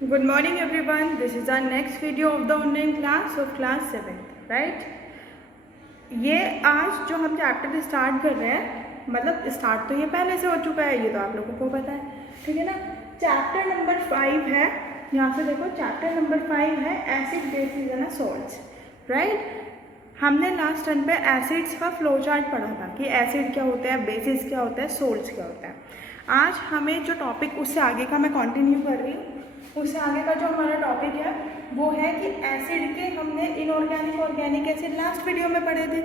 Good morning everyone. This is our next video of the online class of class 7th, right? ये आज जो हम chapter start कर रहे हैं, मतलब स्टार्ट तो ये पहले से हो चुका है, ये तो आप लोगों को पता है, ठीक है ना। चैप्टर नंबर 5 है, यहाँ से देखो चैप्टर नंबर 5 है acid basis and salts, right. हमने लास्ट टर्न पे एसिड्स का फ्लो चार्ट पढ़ा था कि एसिड क्या होता है, बेसिस क्या होता है, सोल्ट्स क्या होता है। आज हमें जो टॉपिक उससे आगे का मैं कंटिन्यू कर रही हूँ, उससे आगे का जो हमारा टॉपिक है वो है कि एसिड के हमने inorganic organic acid last video में पढ़े थे।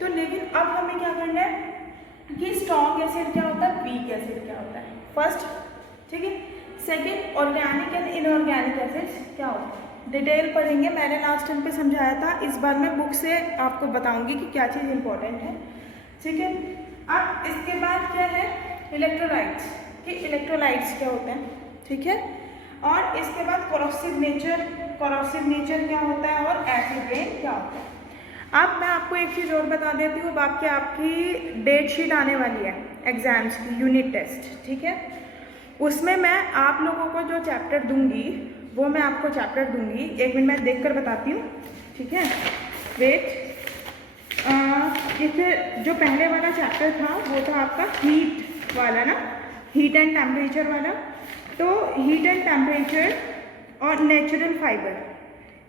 तो लेकिन अब हमें क्या करना है कि स्ट्रॉन्ग एसिड क्या होता है, वीक एसिड क्या होता है, फर्स्ट, ठीक है। Second, organic and inorganic acids क्या होता है, डिटेल पढ़ेंगे। मैंने लास्ट टाइम पे समझाया था, इस बार मैं बुक से आपको बताऊंगी कि क्या चीज़ इंपॉर्टेंट है, ठीक है। अब इसके बाद क्या है, इलेक्ट्रोलाइट्स, कि इलेक्ट्रोलाइट्स क्या होते हैं, ठीक है। और इसके बाद कोरोसिव नेचर क्या होता है, और एसिड रेन क्या होता है। अब मैं आपको एक चीज़ और बता देती हूँ, अब आपकी डेट शीट आने वाली है एग्जाम्स की, यूनिट टेस्ट, ठीक है। उसमें मैं आप लोगों को जो चैप्टर दूंगी वो मैं आपको चैप्टर दूंगी, एक मिनट मैं देख कर बताती हूँ, ठीक है। वेट, इससे जो पहले वाला चैप्टर था वो था आपका हीट वाला ना, हीट एंड टेम्परेचर वाला। तो हीट एंड टेम्परेचर और नेचुरल फाइबर,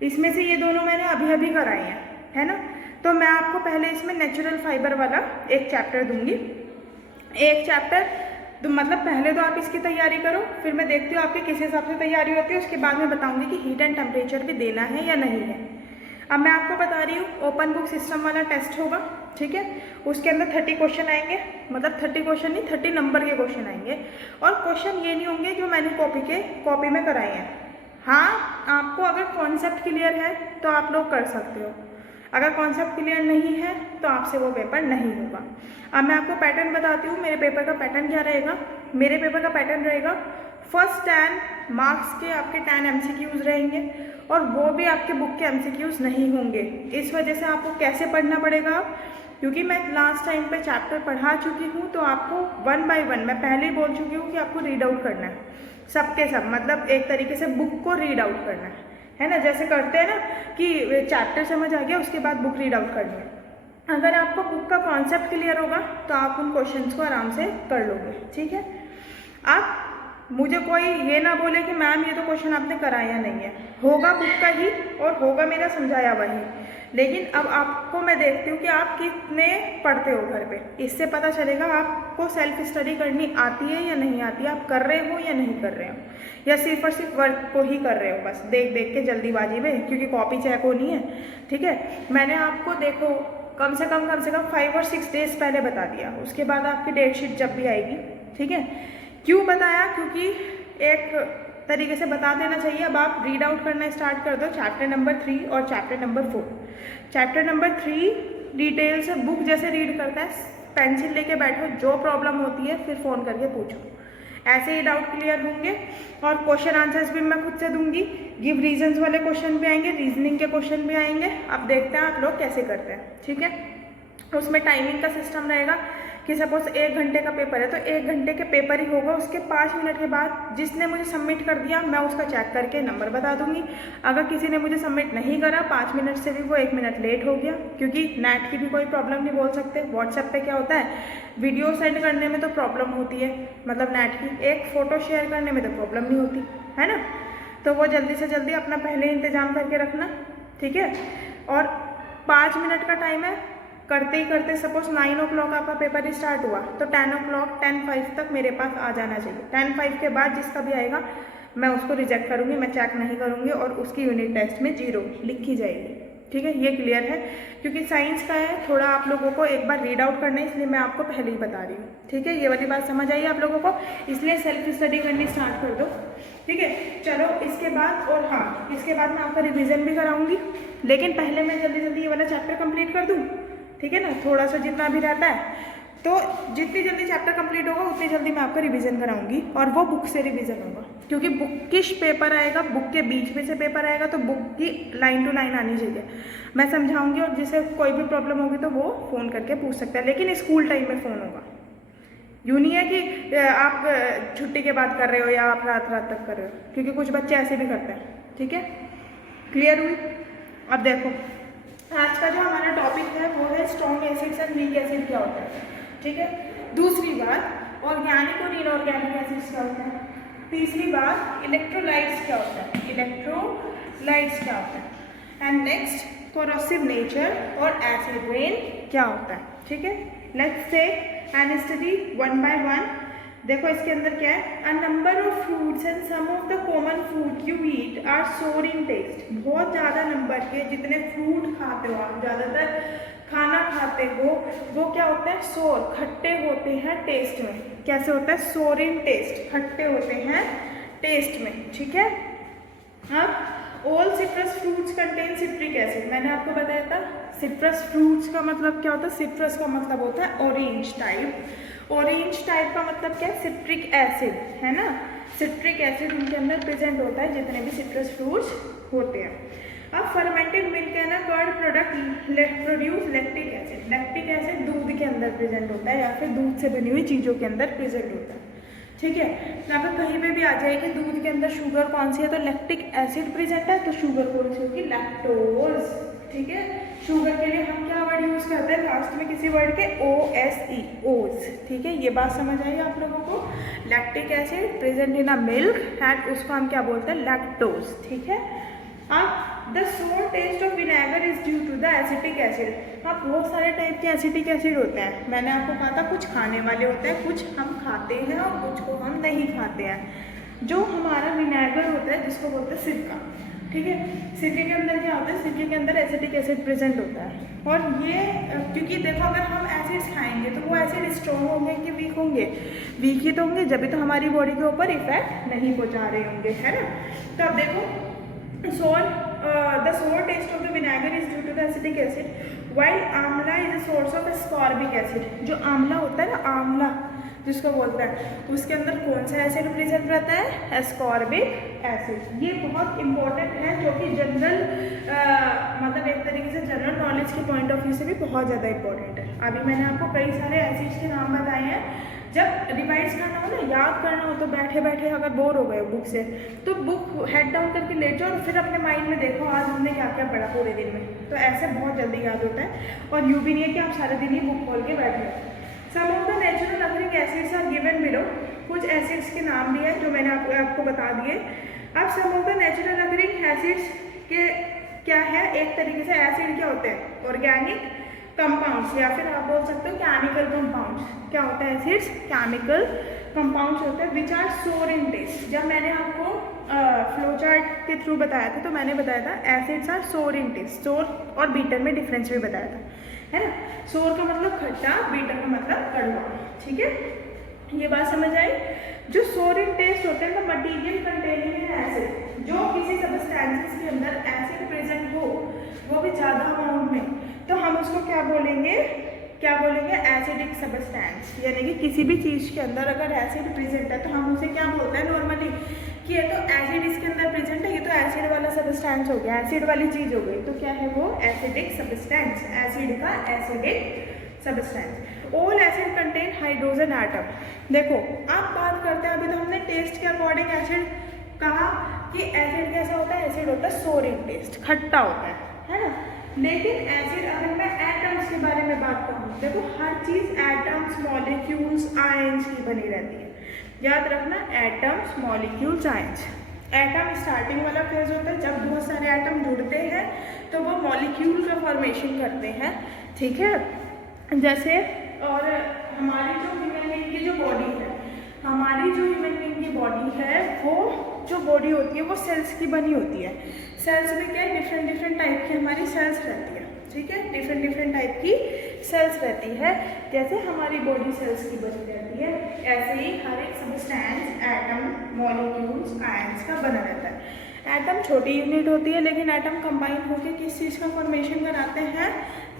इसमें से ये दोनों मैंने अभी अभी कराए हैं, है ना। तो मैं आपको पहले इसमें नेचुरल फाइबर वाला एक चैप्टर दूंगी, एक चैप्टर। तो मतलब पहले तो आप इसकी तैयारी करो, फिर मैं देखती हूँ आपकी किस हिसाब से तैयारी होती है, उसके बाद मैं बताऊंगी कि हीट एंड टेम्परेचर भी देना है या नहीं है। अब मैं आपको बता रही हूँ, ओपन बुक सिस्टम वाला टेस्ट होगा, ठीक है। उसके अंदर 30 क्वेश्चन आएंगे, मतलब 30 क्वेश्चन नहीं, 30 नंबर के क्वेश्चन आएंगे। और क्वेश्चन ये नहीं होंगे जो मैंने कॉपी में कराए हैं। हाँ, आपको अगर कॉन्सेप्ट क्लियर है तो आप लोग कर सकते हो, अगर कॉन्सेप्ट क्लियर नहीं है तो आपसे वो पेपर नहीं होगा। अब मैं आपको पैटर्न बताती हूँ, मेरे पेपर का पैटर्न क्या रहेगा। मेरे पेपर का पैटर्न रहेगा, फर्स्ट 10 मार्क्स के आपके 10 MCQs रहेंगे, और वो भी आपके बुक के MCQs नहीं होंगे। इस वजह से आपको कैसे पढ़ना पड़ेगा, क्योंकि मैं लास्ट टाइम पे चैप्टर पढ़ा चुकी हूँ, तो आपको 1 बाय 1 मैं पहले ही बोल चुकी हूँ कि आपको रीड आउट करना है, सबके सब, मतलब एक तरीके से बुक को रीड आउट करना है ना। जैसे करते हैं ना कि चैप्टर समझ आ गया उसके बाद बुक रीड आउट करनी है। अगर आपको बुक का कॉन्सेप्ट क्लियर होगा तो आप उन क्वेश्चंस को आराम से कर लोगे, ठीक है। अब मुझे कोई ये ना बोले कि मैम ये तो क्वेश्चन आपने कराया नहीं है, होगा बुक का ही और होगा मेरा समझाया वही। लेकिन अब आपको मैं देखती हूँ कि आप कितने पढ़ते हो घर पे, इससे पता चलेगा आपको सेल्फ स्टडी करनी आती है या नहीं आती है, आप कर रहे हो या नहीं कर रहे हो, या सिर्फ और सिर्फ वर्क को ही कर रहे हो बस देख देख के जल्दीबाजी में, क्योंकि कॉपी चेक होनी है, ठीक है। मैंने आपको देखो कम से कम 5 और 6 डेज पहले बता दिया, उसके बाद आपकी डेट शीट जब भी आएगी, ठीक है। क्यों बताया, क्योंकि एक तरीके से बता देना चाहिए। अब आप रीड आउट करना स्टार्ट कर दो चैप्टर नंबर 3 और chapter number 4। Chapter number 3 detail से बुक जैसे रीड करता है, पेंसिल लेके बैठो, जो प्रॉब्लम होती है फिर फ़ोन करके पूछो, ऐसे ही डाउट क्लियर होंगे। और क्वेश्चन आंसर्स भी मैं खुद से दूंगी, गिव रीजंस वाले क्वेश्चन भी आएंगे, रीजनिंग के क्वेश्चन भी आएंगे। अब देखते हैं आप लोग कैसे करते हैं, ठीक है। उसमें टाइमिंग का सिस्टम रहेगा कि सपोज 1 घंटे का पेपर है तो 1 घंटे के पेपर ही होगा, उसके 5 मिनट के बाद जिसने मुझे सबमिट कर दिया मैं उसका चेक करके नंबर बता दूंगी। अगर किसी ने मुझे सबमिट नहीं करा 5 मिनट से भी, वो 1 मिनट लेट हो गया, क्योंकि नेट की भी कोई प्रॉब्लम नहीं बोल सकते। व्हाट्सएप पे क्या होता है, वीडियो सेंड करने में तो प्रॉब्लम होती है, मतलब नेट की, एक फ़ोटो शेयर करने में तो प्रॉब्लम नहीं होती है ना। तो वो जल्दी से जल्दी अपना पहले इंतज़ाम करके रखना, ठीक है। और 5 मिनट का टाइम है, करते ही करते सपोज 9 o'clock आपका पेपर स्टार्ट हुआ तो 10 o'clock 10:05 तक मेरे पास आ जाना चाहिए। 10:05 के बाद जिसका भी आएगा मैं उसको रिजेक्ट करूँगी, मैं चेक नहीं करूँगी, और उसकी यूनिट टेस्ट में 0 लिखी जाएगी, ठीक है। ये क्लियर है, क्योंकि साइंस का है, थोड़ा आप लोगों को एक बार रीड आउट करना है, इसलिए मैं आपको पहले ही बता रही हूँ, ठीक है। ये वाली बात समझ आई आप लोगों को, इसलिए सेल्फ स्टडी करनी स्टार्ट कर दो, ठीक है। चलो इसके बाद, और हाँ इसके बाद मैं आपका रिविज़न भी कराऊंगी, लेकिन पहले मैं जल्दी जल्दी ये वाला चैप्टर कंप्लीट कर दूँ, ठीक है ना। थोड़ा सा जितना भी रहता है, तो जितनी जल्दी चैप्टर कंप्लीट होगा उतनी जल्दी मैं आपका रिवीजन कराऊंगी, और वो बुक से रिवीजन होगा, क्योंकि बुकिश पेपर आएगा, बुक के बीच में से पेपर आएगा, तो बुक की लाइन टू लाइन आनी चाहिए। मैं समझाऊंगी, और जिसे कोई भी प्रॉब्लम होगी तो वो फ़ोन करके पूछ सकता है, लेकिन स्कूल टाइम में फ़ोन होगा, यूँ नहीं है कि आप छुट्टी के बाद कर रहे हो या आप रात रात तक कर रहे हो, क्योंकि कुछ बच्चे ऐसे भी करते हैं। ठीक है, क्लियर हुई? अब देखो आज का जो हमारा टॉपिक है वो है strong acids and weak acid क्या होता है। ठीक है, दूसरी बात ऑर्गेनिक और इनऑर्गेनिक एसिड्स क्या होता है। तीसरी बात इलेक्ट्रोलाइट्स क्या होता है, इलेक्ट्रोलाइट्स क्या होता है। एंड नेक्स्ट कोरोसिव नेचर और एसिड रेन क्या होता है। ठीक है, let's take and study one by one. देखो इसके अंदर क्या है, a number of fruits and some of the common food you eat are sour in test. बहुत ज़्यादा नंबर के जितने फ्रूट खाते हो आप, ज़्यादातर खाना खाते हो, वो क्या होता है, सोर, खट्टे होते हैं टेस्ट में। कैसे होता है, सोर इन टेस्ट, खट्टे होते हैं टेस्ट में। ठीक है, अब all citrus fruits contain citric acid. मैंने आपको बताया था सिट्रस फ्रूट्स का मतलब क्या होता है, सिट्रस का मतलब होता है ऑरेंज टाइप। ऑरेंज टाइप का मतलब क्या है, सिट्रिक एसिड, है ना। सिट्रिक एसिड उनके अंदर प्रेजेंट होता है जितने भी सिट्रस फ्रूट्स होते हैं। अब फर्मेंटेड मिल्क है ना, curd product produce lactic acid. Lactic acid दूध के अंदर प्रेजेंट होता है या फिर दूध से बनी हुई चीज़ों के अंदर प्रेजेंट होता है। ठीक है, यहाँ पे कहीं पे भी आ जाए कि दूध के अंदर शुगर कौन सी है, तो लैक्टिक एसिड प्रेजेंट है, तो शुगर कौन सी होगी, लैक्टोज। ठीक है, शुगर के लिए हम क्या वर्ड यूज़ करते हैं लास्ट में किसी वर्ड के, OSE, ओज। ठीक है, ये बात समझ आई आप लोगों को। Lactic acid present in a milk and उसको हम क्या बोलते हैं, लैक्टोज। ठीक है, अब the sour taste of vinegar is due to the acetic acid. अब बहुत सारे टाइप के एसिटिक एसिड होते हैं। मैंने आपको कहा था कुछ खाने वाले होते हैं, कुछ हम खाते हैं और कुछ को हम नहीं खाते हैं। जो हमारा विनेगर होता है जिसको बोलते हैं सिरका। ठीक है, सिरके के अंदर क्या होता है, सिरके के अंदर एसिटिक एसिड प्रेजेंट होता है। और ये क्योंकि देखो अगर हम एसिड्स खाएंगे तो वो एसिड स्ट्रॉन्ग होंगे कि वीक होंगे, वीक ही तो होंगे, जब भी तो हमारी बॉडी के ऊपर इफेक्ट नहीं पहुंचा रहे होंगे, है ना। तो अब देखो the sour taste of the vinegar is due to the acidic acid, while amla is a source of ascorbic acid। जो आंवला होता है ना, आंवला जिसको बोलते हैं, उसके अंदर कौन सा एसिड प्रेजेंट रहता है, एस्कॉर्बिक एसिड। ये बहुत इंपॉर्टेंट है जो कि जनरल मतलब एक तरीके से जनरल नॉलेज के पॉइंट ऑफ व्यू से भी बहुत ज़्यादा इंपॉर्टेंट है। अभी मैंने आपको कई सारे एसिड्स के नाम बताए हैं। जब रिवाइज करना हो ना, याद करना हो, तो बैठे बैठे अगर बोर हो गए बुक से, तो बुक हेड डाउन करके लेट जाओ और फिर अपने माइंड में देखो आज हमने क्या क्या पढ़ा पूरे दिन में, तो ऐसे बहुत जल्दी याद होता है। और यूँ भी नहीं है कि आप सारे दिन ही बुक खोल के बैठे। Some of the natural occurring acids are given below. कुछ एसिड्स के नाम भी हैं जो मैंने आपको बता दिए। अब some of the natural occurring acids के क्या है, एक तरीके से एसिड क्या होते हैं, ऑर्गेनिक कंपाउंड्स या फिर आप बोल सकते हो केमिकल कंपाउंड्स। क्या होता है, एसिड्स केमिकल कंपाउंड्स होते हैं which are sour in test. जब मैंने आपको फ्लो चार्ट के थ्रू बताया था तो मैंने बताया था acids are sour in test. सोर और बीटर में डिफरेंस भी बताया था, है ना। सोर का मतलब खट्टा, बीटर का मतलब कड़वा। ठीक है, ये बात समझ आई। जो सोर इन टेस्ट होते हैं, तो मटीरियल कंटेनिंग एसिड, जो किसी सब्सटेंसेस के अंदर एसिड प्रेजेंट हो, वो भी ज़्यादा अमाउंट में, तो हम उसको क्या बोलेंगे, एसिडिक सब्सटेंस। यानी कि किसी भी चीज़ के अंदर अगर एसिड प्रेजेंट है तो हम उसे क्या बोलते हैं नॉर्मली, कि ये तो एसिड इसके अंदर प्रेजेंट है, ये तो एसिड वाला सब्सटेंस हो गया, एसिड वाली चीज़ हो गई, तो क्या है वो, एसिडिक सब्सटेंस, एसिड का acidic substance. All acid contain hydrogen atom. देखो अब बात करते हैं, अभी तो हमने टेस्ट के अकॉर्डिंग एसिड कहा कि एसिड कैसा होता है, एसिड होता है सोर इन टेस्ट, खट्टा होता है ना। लेकिन एसिड, अगर मैं एटम्स के बारे में बात करूँ, देखो हर चीज़ एटम्स, मॉलिक्यूल्स, आयंस की बनी रहती है। याद रखना, atoms, molecules, ions. Atom starting वाला फेज होता है, जब बहुत सारे एटम जुड़ते हैं तो वो मॉलिक्यूल का फॉर्मेशन करते हैं। ठीक है, जैसे और हमारी जो ह्यूमन बीइंग की जो बॉडी है, हमारी जो ह्यूमन बीइंग की बॉडी है, वो जो बॉडी होती है वो सेल्स की बनी होती है। सेल्स में क्या है, डिफरेंट डिफरेंट टाइप की हमारी सेल्स रहती है। ठीक है, डिफरेंट डिफरेंट टाइप की सेल्स रहती है। जैसे हमारी बॉडी सेल्स की बनी रहती है, ऐसे ही हर एक सब्सटेंस एटम, मॉलिक्यूल्स, आयंस का बना रहता है। एटम छोटी यूनिट होती है, लेकिन एटम कंबाइन होकर किस चीज़ का फॉर्मेशन कराते हैं,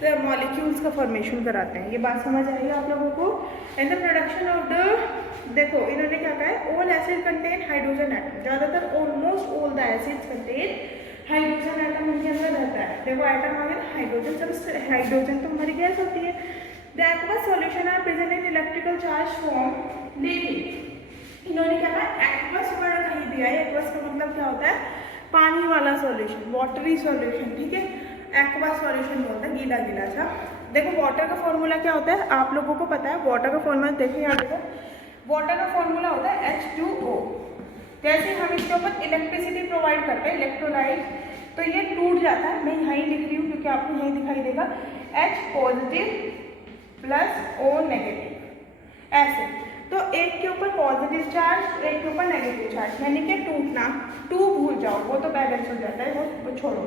तो मॉलिक्यूल्स का फॉर्मेशन कराते हैं। ये बात समझ आएगी आप लोगों को। In the production of the, देखो इन्होंने क्या कहा है, all acid contain hydrogen atom. ज़्यादातर almost all the acids contain hydrogen atom उनके अंदर रहता है। देखो एटम आ गया, हाइड्रोजन, सब हाइड्रोजन तो हमारी गैस होती है, the aqueous solution are present in electrical charge form. लेकिन इन्होंने क्या कहा, एक्वस वर्ड कहीं दिया है, एक्वस का मतलब क्या होता है, पानी वाला सॉल्यूशन, वाटरी सॉल्यूशन, ठीक है। एक्वस सॉल्यूशन बोलते हैं गीला गीला सा। देखो वाटर का फॉर्मूला क्या होता है, आप लोगों को पता है वाटर का फॉर्मूला, देखिए यहाँ देखो, वाटर का फॉर्मूला होता है H2O। जैसे हम इसके ऊपर इलेक्ट्रिसिटी प्रोवाइड करते हैं, इलेक्ट्रोलाइट, तो ये टूट जाता है। मैं यहाँ ही लिख रही हूँ क्योंकि आपको यहीं दिखाई देगा, H positive plus O negative, ऐसे। तो एक के ऊपर पॉजिटिव चार्ज, एक के ऊपर नेगेटिव चार्ज, यानी कि टूटना, टू भूल जाओ, वो तो बैलेंस हो जाता है, वो छोड़ो।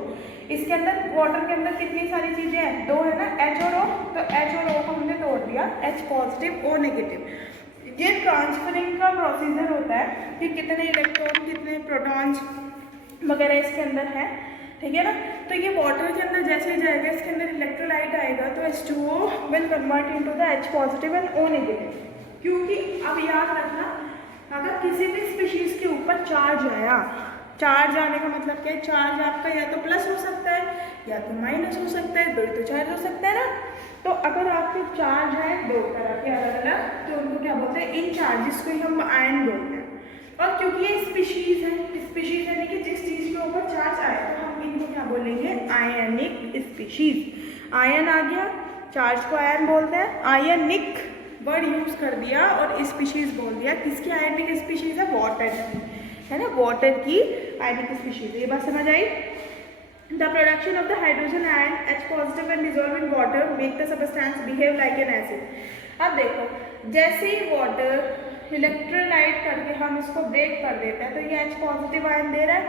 इसके अंदर वाटर के अंदर कितनी सारी चीज़ें हैं, दो है ना, H और O, तो H और O को हमने तोड़ दिया, H पॉजिटिव O नेगेटिव। ये ट्रांसफरिंग का प्रोसीजर होता है कि कितने इलेक्ट्रॉन कितने प्रोटॉन्स वगैरह इसके अंदर है, ठीक है ना। तो ये वाटर के अंदर जैसे ही जाएगा, इसके अंदर इलेक्ट्रोलाइट आएगा, तो H2O will convert into the H positive and O negative. क्योंकि अब याद रखना, अगर किसी भी स्पीशीज के ऊपर चार्ज आया, चार्ज आने का मतलब क्या है, चार्ज आपका या तो प्लस हो सकता है या तो माइनस हो सकता है, दो तो चार्ज हो सकता है ना। तो अगर आपके चार्ज है दो तरह के अलग अलग, तो उनको क्या बोलते हैं, इन चार्जेस को ही हम आयन बोलते हैं। और क्योंकि ये स्पीशीज है, स्पीशीज यानी कि जिस चीज़ के ऊपर चार्ज आए, तो हम इनको क्या बोलेंगे, आयनिक स्पीशीज। आयन आ गया, चार्ज को आयन बोलते हैं, आयनिक वर्ड यूज कर दिया और स्पीशीज बोल दिया। किसकी आयनिक स्पीशीज है, वाटर की, है ना, वाटर की आयनिक स्पीशीज। ये बात समझ आई। The production of the hydrogen ion H positive when dissolved in water make the substance behave like an acid। अब देखो, जैसे ही वाटर इलेक्ट्रोलाइट करके हम इसको ब्रेक कर देते हैं, तो ये H पॉजिटिव आयन दे रहा है।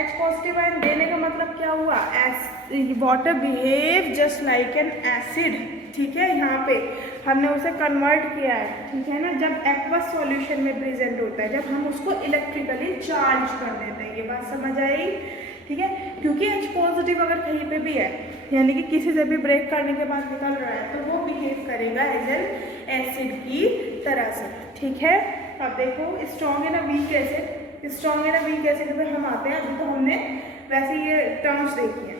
H पॉजिटिव आयन देने का मतलब क्या हुआ, water behave just like an acid, ठीक है। यहाँ पे हमने उसे कन्वर्ट किया है, ठीक है ना। जब एक्वस सॉल्यूशन में प्रेजेंट होता है, जब हम उसको इलेक्ट्रिकली चार्ज कर देते हैं, ये बात समझ आई, ठीक है। क्योंकि H पॉजिटिव अगर कहीं पे भी है, यानी कि किसी से भी ब्रेक करने के बाद निकल रहा है, तो वो बिहेव करेगा एज एन एसिड की तरह से, ठीक है। अब देखो, strong and weak acid, strong and weak acid में हम आते हैं। अभी तो हमने वैसे ये टर्म्स देखी है।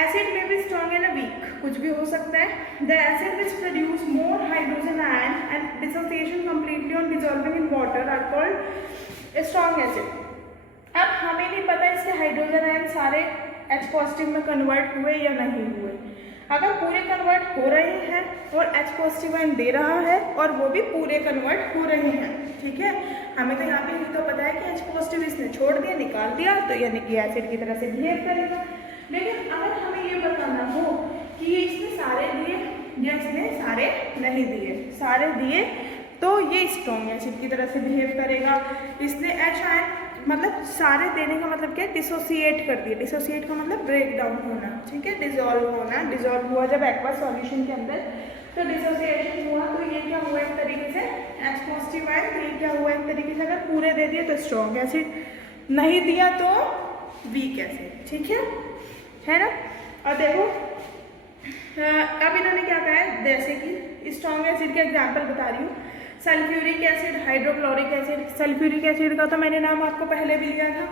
एसिड में भी स्ट्रॉन्ग एंड वीक, कुछ भी हो सकता है। The acid which produce more hydrogen ion and dissociation completely on dissolving in water are called strong acid. अब हमें नहीं पता इसके हाइड्रोजन आयन सारे H पॉजिटिव में कन्वर्ट हुए या नहीं हुए। अगर पूरे कन्वर्ट हो रहे हैं और H पॉजिटिव आयन दे रहा है, और वो भी पूरे कन्वर्ट हो रहे हैं, ठीक है। हमें तो यहाँ पे ये तो पता है कि H पॉजिटिव इसने छोड़ दिया, निकाल दिया, तो यानी कि एसिड की तरह से बिहेव करेगा। लेकिन अगर हमें ये बताना हो कि ये इसने सारे दिए या इसने सारे नहीं दिए, सारे दिए तो ये स्ट्रॉन्ग एसिड की तरह से बिहेव करेगा। इसने H आयन मतलब सारे देने का मतलब क्या है, डिसोसिएट कर दिया। डिसोसिएट का मतलब ब्रेक डाउन होना, ठीक है, डिजोल्व होना। डिजोल्व हुआ जब एक्वा सॉल्यूशन के अंदर, तो डिसोसिएशन हुआ, तो ये क्या हुआ एक तरीके से H पॉजिटिव आयन, तो ये क्या हुआ एक तरीके से, अगर पूरे दे दिए तो स्ट्रॉन्ग एसिड, नहीं दिया तो वीक एसिड, ठीक है ना। और देखो अब इन्होंने क्या कहा है, जैसे कि स्ट्रॉन्ग एसिड के एग्जाम्पल बता रही हूँ, sulphuric acid, hydrochloric acid. Sulphuric acid का तो मैंने नाम आपको पहले भी दिया था।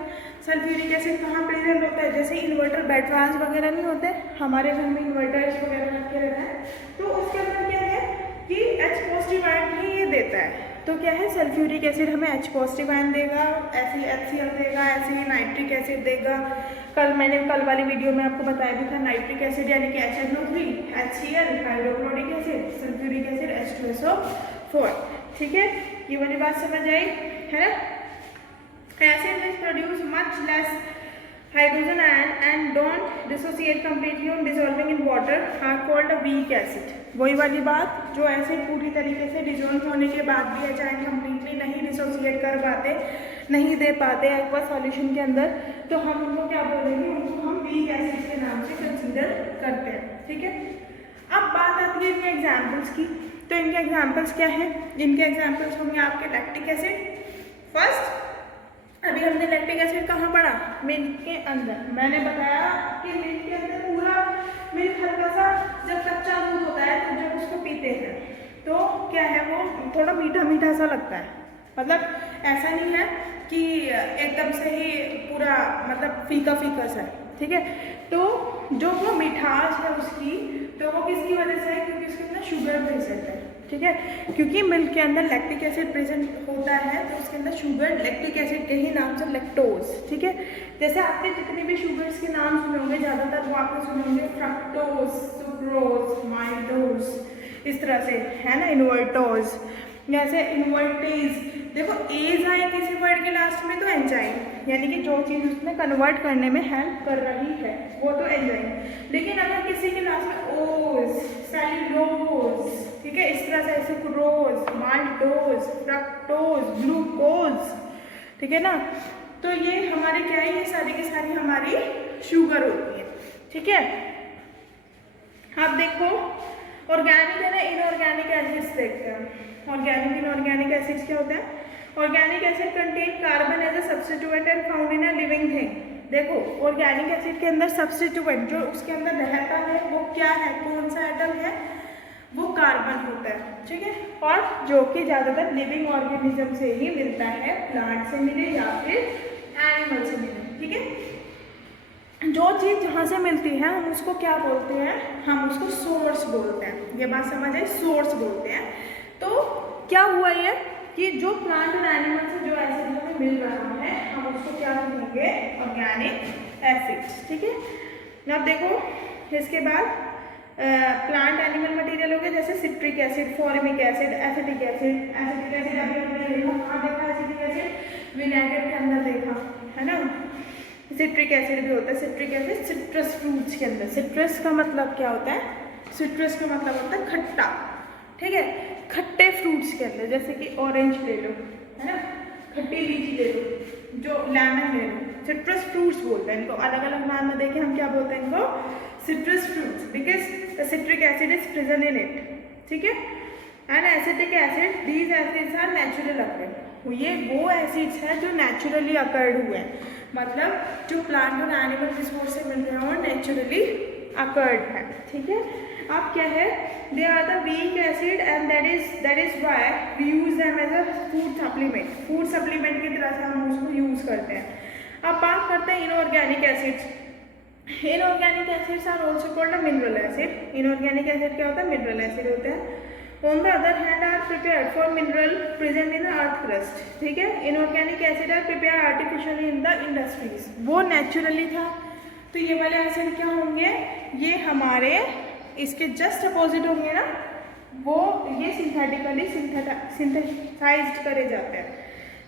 सल्फ्यूरिक एसिड कहाँ प्रेजेंट होता है, जैसे इन्वर्टर बैटराज वगैरह नहीं होते, हमारे घर में इन्वर्टर्स वगैरह रखे रहते हैं, तो उसके अंदर क्या है कि H पॉजिटिव आयन ही ये देता है। तो क्या है, सल्फ्यूरिक एसिड हमें H पॉजिटिव आयन देगा, ऐसे ही HCl देगा, ऐसे ही नाइट्रिक एसिड देगा। मैंने कल वाली वीडियो में आपको बताया भी था, नाइट्रिक एसिड यानी कि HNO3, HCl, hydrochloric acid, sulphuric acid H2SO4, ठीक है। ये वाली बात समझ आई है ना। Acid which produce much less hydrogen ion and don't dissociate completely on dissolving in water are called a weak acid. वही वाली बात, जो एसिड पूरी तरीके से डिसॉल्व होने के बाद भी H आयन कंप्लीटली नहीं डिसोसिएट कर पाते, नहीं दे पाते एक्वा सॉल्यूशन के अंदर, तो हम उनको क्या बोलेंगे, उनको हम वीक एसिड के नाम से कंसीडर करते हैं, ठीक है। अब बात आती है इनके एग्जाम्पल्स की। तो इनके एग्जाम्पल्स क्या हैं, इनके एग्जाम्पल्स होंगे आपके लैक्टिक एसिड। फर्स्ट, अभी हमने लैक्टिक एसिड कहाँ पढ़ा, मिल्क के अंदर। मैंने बताया कि मिल्क के अंदर पूरा मिल्क हल्का सा जब कच्चा दूध होता है, तो जब उसको पीते हैं तो क्या है, वो थोड़ा मीठा मीठा सा लगता है। मतलब ऐसा नहीं है कि एकदम से ही पूरा मतलब फीका फीका सा, ठीक है। तो जो वो मिठास है उसकी, तो वो किसकी वजह से है, क्योंकि उसके अंदर शुगर प्रेजेंट है, ठीक है, क्योंकि मिल्क के अंदर लैक्टिक एसिड प्रेजेंट होता है तो उसके अंदर शुगर लैक्टिक एसिड के ही नाम से लैक्टोज, ठीक है। जैसे आपने जितने भी शुगर्स के नाम सुने होंगे ज़्यादातर वो आपने सुने होंगे फ्रक्टोज, सुक्रोज, माइल्टोज, इस तरह से है ना, इन्वर्टोज, जैसे इन्वर्टेज। देखो एज आए किसी वर्ड के लास्ट में तो एंजाइम, यानी कि जो चीज़ उसमें कन्वर्ट करने में हेल्प कर रही है वो तो एंजाइम। लेकिन अगर किसी के लास्ट में ओज, सेल्यूलोज, ठीक है, इस तरह से सुक्रोज, माल्टोज, फ्रक्टोज, ग्लूकोज, ठीक है ना, तो ये हमारे क्या है, ये सारी की सारी हमारी शुगर होती है, ठीक है। आप देखो ऑर्गेनिक है ना, इनऑर्गेनिक एसिड्स देखते हैं। ऑर्गेनिक इनऑर्गेनिक एसिड्स क्या होते हैं? Organic acid contain carbon as a substituent and found in a living thing. देखो ऑर्गेनिक एसिड के अंदर सब्स्टिट्यूएंट जो उसके अंदर रहता है वो क्या है, कौन सा एटम है, वो कार्बन होता है, ठीक है, और जो कि ज़्यादातर लिविंग ऑर्गेनिज्म से ही मिलता है, प्लांट से मिले या फिर एनिमल से मिले, ठीक है। जो चीज़ जहाँ से मिलती है हम उसको क्या बोलते हैं, हम उसको सोर्स बोलते हैं। ये बात समझ आई, सोर्स बोलते हैं। तो क्या हुआ ये कि जो प्लांट और एनिमल से जो एसिड हमें मिल रहा है हम उसको क्या कहेंगे, ऑर्गेनिक एसिड्स, ठीक है। अब देखो इसके बाद प्लांट एनिमल मटेरियल हो गया, जैसे citric acid, formic acid, acetic acid. Acetic acid अभी हमने देखा, कहाँ देखा एसिटिक एसिड, विनेगर के अंदर देखा है ना। सिट्रिक एसिड भी होता है, सिट्रिक एसिड सिट्रस फ्रूट्स के अंदर। सिट्रस का मतलब क्या होता है, सिट्रस का मतलब होता है खट्टा, ठीक है, खट्टे फ्रूट्स के अंदर, जैसे कि ऑरेंज ले लो है ना, खट्टी लीची ले लो, जो लेमन ले लो, सिट्रस फ्रूट्स बोलते हैं इनको। अलग अलग नाम में देखें हम क्या बोलते हैं इनको, citrus fruits, because the citric acid is present in it, ठीक है। And acetic acid, these acids are natural occurred. ये वो एसिड्स हैं जो नेचुरली अकर्ड हुए हैं, मतलब जो प्लांट और एनिमल रिसोर्स से मिल रहे हैं और नेचुरली अकर्ड है, ठीक है। अब क्या है, they are the weak acid and that is why we use them as a food supplement. Food supplement की तरह से हम उसको यूज करते हैं। अब बात करते हैं inorganic acids. Inorganic acids are also called a mineral acid. Inorganic acid क्या होता है, मिनरल एसिड होते हैं। On the other hand are prepared for mineral present in the earth crust, ठीक है। Inorganic acid are prepare artificially in the industries, वो naturally था। तो ये वाले एसिड क्या होंगे, ये हमारे इसके जस्ट अपोजिट होंगे ना, वो ये सिंथेटिकली सिंथेसाइज्ड करे जाते हैं।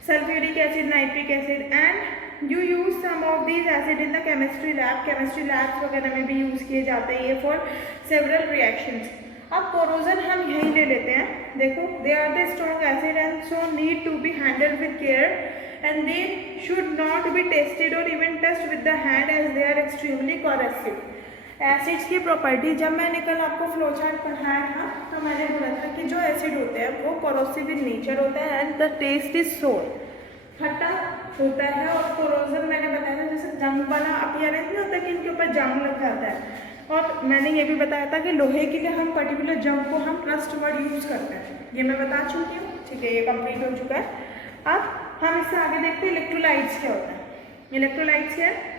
Sulphuric acid, nitric acid, and you use some of these acid in the chemistry lab. Chemistry labs वगैरह में भी यूज किए जाते हैं ये फॉर सेवरल रिएक्शंस। अब कोरोजन हम यही ले लेते हैं। देखो they are the strong acid and so need to be handled with care and they should not be tasted और even touched with the hand as they are extremely corrosive. Acids की property, जब मैंने कल आपको flow chart पढ़ाया था तो मैंने बोला था कि जो एसिड होते हैं वो कोरोसिव इन नेचर होता है एंड द टेस्ट इज सोर, खट्टा होता है। और कोरोजन मैंने बताया था जैसे जंग बना अपीयरेंस नहीं होता कि इनके ऊपर जंग लग जाता है। और मैंने ये भी बताया था कि लोहे के लिए हम पर्टिकुलर जंग को हम रस्ट वर्ड यूज करते हैं, ये मैं बता चुकी हूँ, ठीक है, ये कंप्लीट हो चुका है। अब हम इससे आगे देखते हैं इलेक्ट्रोलाइट्स क्या होता है। इलेक्ट्रोलाइट्स क्या है,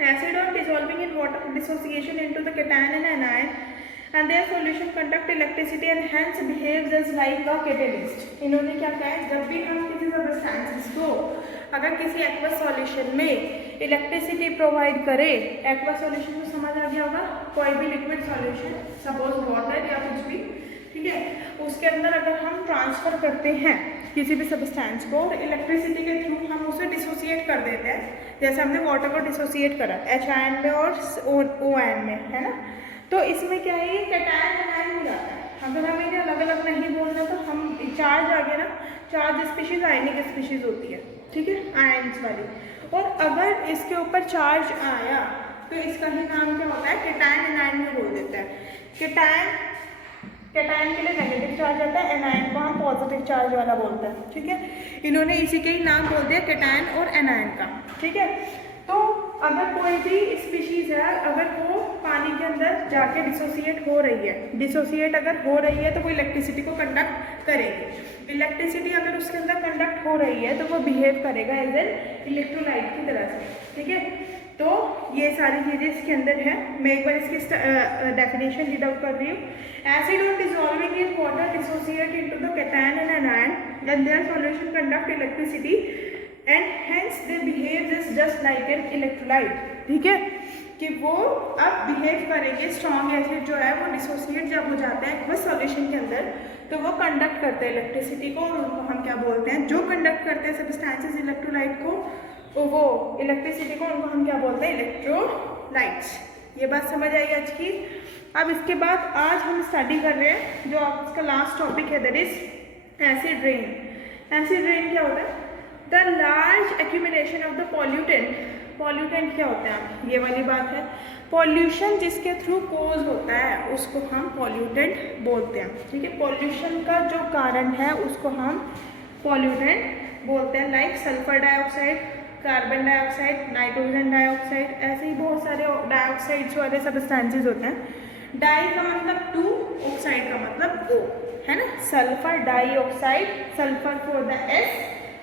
acid on dissolving in water dissociation into the cation and anion and their solution conduct electricity and hence behaves as like a catalyst। इन्होंने क्या कहा है, जब भी हम किसी सब्सटेंस को अगर किसी एक्वस सॉल्यूशन में इलेक्ट्रिसिटी प्रोवाइड करे, एक्वस सॉल्यूशन को समझ आ गया होगा, कोई भी लिक्विड सॉल्यूशन सपोज वाटर या कुछ भी, ठीक है, उसके अंदर अगर हम ट्रांसफर करते हैं किसी भी सब्सटेंस को और इलेक्ट्रिसिटी के थ्रू हम उसे डिसोसिएट कर देते हैं, जैसे हमने वाटर को डिसोसिएट करा H आयन में और O आयन में, है ना। तो इसमें क्या है, कैटायन एनायन हो जाता है। अगर हमें इन्हें अलग अलग नहीं बोलना तो हम चार्ज आ गया ना, चार्ज स्पीशीज आयनिक स्पीशीज होती है, ठीक है, आयन्स वाली। और अगर इसके ऊपर चार्ज आया तो इसका ही नाम क्या होता है, कैटायन एनायन में बोल देता है। कैटायन के लिए नेगेटिव चार्ज आता है, एनायन को हम पॉजिटिव चार्ज वाला बोलते हैं, ठीक है। इन्होंने इसी के ही नाम बोल दिया कैटायन और एनायन का, ठीक है। तो अगर कोई भी स्पीशीज है, अगर वो पानी के अंदर जाके डिसोसिएट हो रही है तो वो इलेक्ट्रिसिटी को कंडक्ट करेगी। इलेक्ट्रिसिटी अगर उसके अंदर कंडक्ट हो रही है तो वो बिहेव करेगा एज एन इलेक्ट्रोलाइट की तरह से, ठीक है। तो ये सारी चीज़ें इसके अंदर है। मैं एक बार इसकी डेफिनेशन रीड आउट कर रही हूँ। Acid on dissolving in water dissociate into the cation and anion and their solution conduct electricity and hence they behave just like an electrolyte. ठीक है, कि वो अब बिहेव करेंगे, स्ट्रॉन्ग एसिड जो है वो डिसोसिएट जब हो जाता है बस सॉल्यूशन के अंदर, तो वो कंडक्ट करते हैं इलेक्ट्रिसिटी को, और उनको हम क्या बोलते हैं, जो कंडक्ट करते हैं सब्सटेंसेस इलेक्ट्रोलाइट को, वो इलेक्ट्रिसिटी को, उनको हम क्या बोलते हैं, इलेक्ट्रोलाइट्स। ये बात समझ आई आज की। अब इसके बाद आज हम स्टडी कर रहे हैं जो आप इसका लास्ट टॉपिक है, that is acid rain. Acid rain क्या होता है? The large accumulation of the pollutant. Pollutant क्या होता है? ये वाली बात है, पॉल्यूशन जिसके थ्रू कोज होता है उसको हम पॉल्यूटेंट बोलते हैं। ठीक है, पॉल्यूशन का जो कारण है उसको हम पॉल्यूटेंट बोलते हैं, like sulphur dioxide, carbon dioxide, nitrogen dioxide, ऐसे ही बहुत सारे डाइऑक्साइड्स वाले सब्सटेंसेस होते हैं। डाई का मतलब टू, ऑक्साइड का मतलब ओ, है ना, sulphur dioxide, sulphur for the S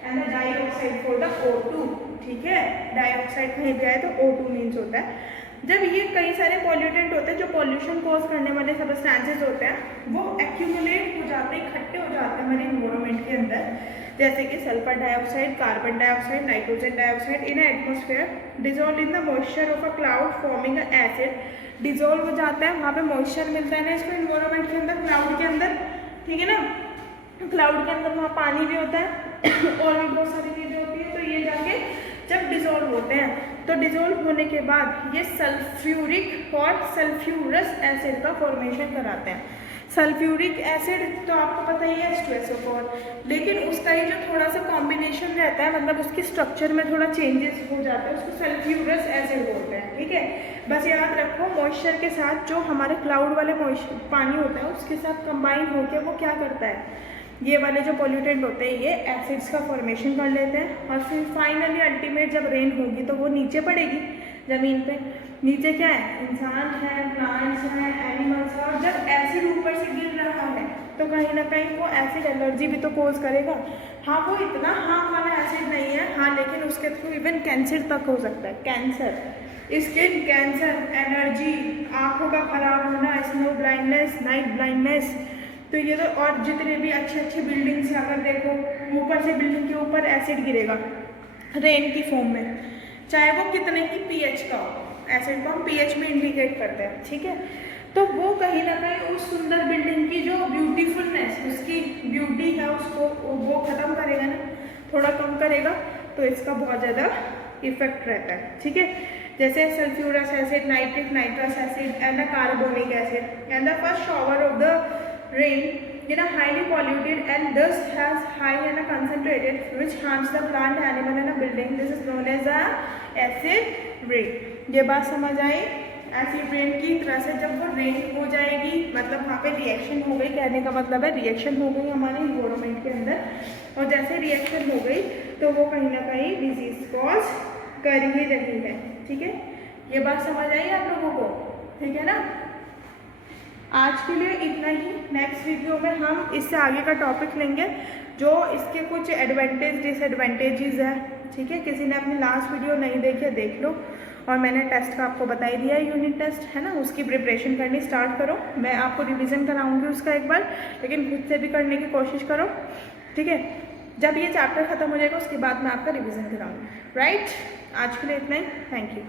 and the dioxide for the O2। ठीक है, डाइऑक्साइड कहीं भी आए तो O2 मीन्स होता है। जब ये कई सारे पॉल्यूटेंट होते हैं जो पॉल्यूशन कॉज करने वाले सब्सटेंसेस होते हैं, वो एक्यूमुलेट हो जाते हैं, इकट्ठे हो जाते हैं हमारे इन्वायरमेंट के अंदर, जैसे कि sulphur dioxide, carbon dioxide, nitrogen dioxide in atmosphere, dissolve in the moisture of a cloud forming a acid. Dissolve हो जाता है, वहाँ पे मॉइस्चर मिलता है ना इसको इन्वायरमेंट के अंदर, क्लाउड के अंदर। ठीक है ना, क्लाउड के अंदर वहाँ पानी भी होता है और भी बहुत सारी चीज़ें होती है। तो ये जाके जब डिजोल्व होते हैं तो डिजोल्व होने के बाद ये सल्फ्यूरिक और सल्फ्यूरस एसिड का फॉर्मेशन कराते हैं। सल्फ्यूरिक एसिड तो आपको पता ही है H2SO4, लेकिन उसका ही जो थोड़ा सा कॉम्बिनेशन रहता है, मतलब उसकी स्ट्रक्चर में थोड़ा चेंजेस हो जाता है, उसको सल्फ्यूरस एसिड बोलते हैं। ठीक है, बस याद रखो मॉइस्चर के साथ जो हमारे क्लाउड वाले मॉइस्चर पानी होता है उसके साथ कंबाइन होकर वो क्या करता है, ये वाले जो पॉल्यूटेंट होते हैं ये एसिड्स का फॉर्मेशन कर लेते हैं, और फिर फाइनली अल्टीमेट जब रेन होगी तो वो नीचे पड़ेगी ज़मीन पे। नीचे क्या है, इंसान है, प्लांट्स हैं, एनिमल्स हैं, और जब एसिड ऊपर से गिर रहा है तो कहीं ना कहीं वो एसिड एलर्जी भी तो कोज करेगा। हाँ, वो इतना हार्म वाला एसिड नहीं है, हाँ, लेकिन उसके थ्रू इवन कैंसर तक हो सकता है। कैंसर, स्किन कैंसर, एलर्जी, आँखों का खराब होना, स्नो ब्लाइंडनेस, नाइट ब्लाइंडनेस, तो ये तो, और जितने भी अच्छी अच्छी बिल्डिंग्स अगर देखो, ऊपर से बिल्डिंग के ऊपर एसिड गिरेगा रेन की फॉर्म में, चाहे वो कितने ही pH का हो, एसिड को हम pH में इंडिकेट करते हैं। ठीक है, तो वो कहीं ना कहीं उस सुंदर बिल्डिंग की जो ब्यूटीफुलनेस, उसकी ब्यूटी है, उसको वो ख़त्म करेगा ना, थोड़ा कम करेगा, तो इसका बहुत ज़्यादा इफेक्ट रहता है। ठीक है, जैसे sulphurous acid, nitric, nitrous acid and the carbonic acid and the first shower of the rain in a highly polluted and thus has high and a concentrated which harms the plant, animal and a building. This is known as a acid rain. ये बात समझ आई? Acid rain की तरह से जब वो rain हो जाएगी, मतलब वहाँ पे रिएक्शन हो गई, कहने का मतलब है रिएक्शन हो गई हमारे इन्वायरमेंट के अंदर, और जैसे रिएक्शन हो गई तो वो कहीं ना कहीं डिजीज कॉज कर ही रही है। ठीक है, ये बात समझ आई आप लोगों को? ठीक है ना, आज के लिए इतना ही। नेक्स्ट वीडियो में हम इससे आगे का टॉपिक लेंगे जो इसके कुछ एडवांटेज डिसएडवांटेजेस है। ठीक है, किसी ने अपनी लास्ट वीडियो नहीं देखी है देख लो, और मैंने टेस्ट का आपको बता ही दिया है, यूनिट टेस्ट है ना, उसकी प्रिपरेशन करनी स्टार्ट करो। मैं आपको रिवीजन कराऊंगी उसका एक बार, लेकिन खुद से भी करने की कोशिश करो। ठीक है, जब ये चैप्टर खत्म हो जाएगा उसके बाद मैं आपका रिवीजन कराऊंगी। राइट, आज के लिए इतना ही। Thank you.